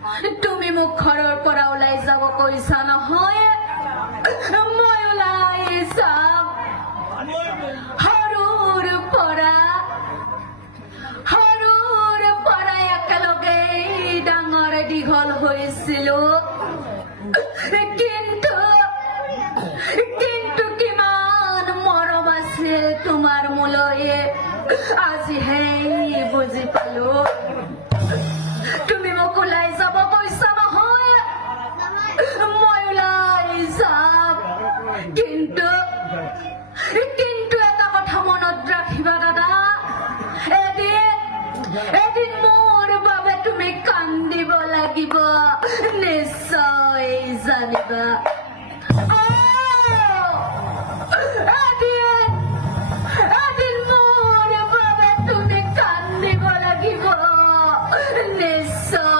তুমি মোক ঘৰৰ পৰা ওলাই যাব কৈছা নহয়, মই ওলাই যাম। সৰুৰ পৰা একেলগে ডাঙৰ দীঘল হৈছিলো, কিন্তু কিমান মৰম আছিল তোমাৰ মোলৈ আজিহে বুজি পালো। তুমি মোক ওলাই যাব কৈছা নহয়, মই ওলাই যাম। কিন্তু এটা কথা মনত ৰাখিবা দাদা, এদিন মোৰ বাবে তুমি কান্দিব লাগিব, নিশ্চয় জানিবা। এদিন মোৰ বাবে তুমি কান্দিব লাগিব, নিশ্চয়